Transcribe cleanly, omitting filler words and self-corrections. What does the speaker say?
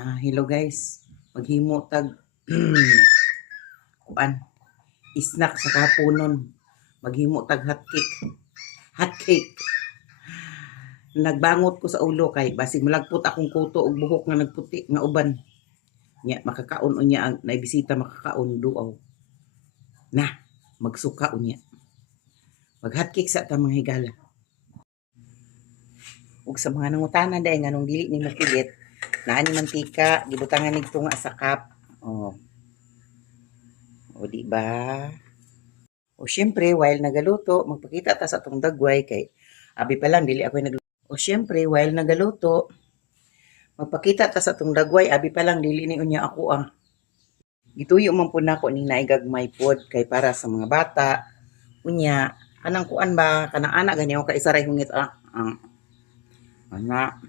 Hello guys. Maghimo tag kuan, snack sa kapunon. Maghimo tag hot cake. Hot cake. Nagbangot ko sa ulo kay basig malagpot akong kuto og buhok nga nagputi nga uban. Nya makakaon unya ang naibisita makakaon duaw. Na, magsuka unya. Mag hot cake sa ta mga higala. Ug sa mga nangutana day nganong dili nimo pilit, naa ni mantika, gibutangan nig tunga sa cup. Oh. O di ba? O syempre while nagaluto, magpakita ta sa atong dagway kay abi pa lang dili ako nagluto. O syempre while nagaluto, magpakita ta sa atong dagway abi pa lang dili ni unya ako gituyo man pud nako ning naigagmay pod kay para sa mga bata. Unya kanang kuan ba kanang anak gani ako kay isaray hungit ana.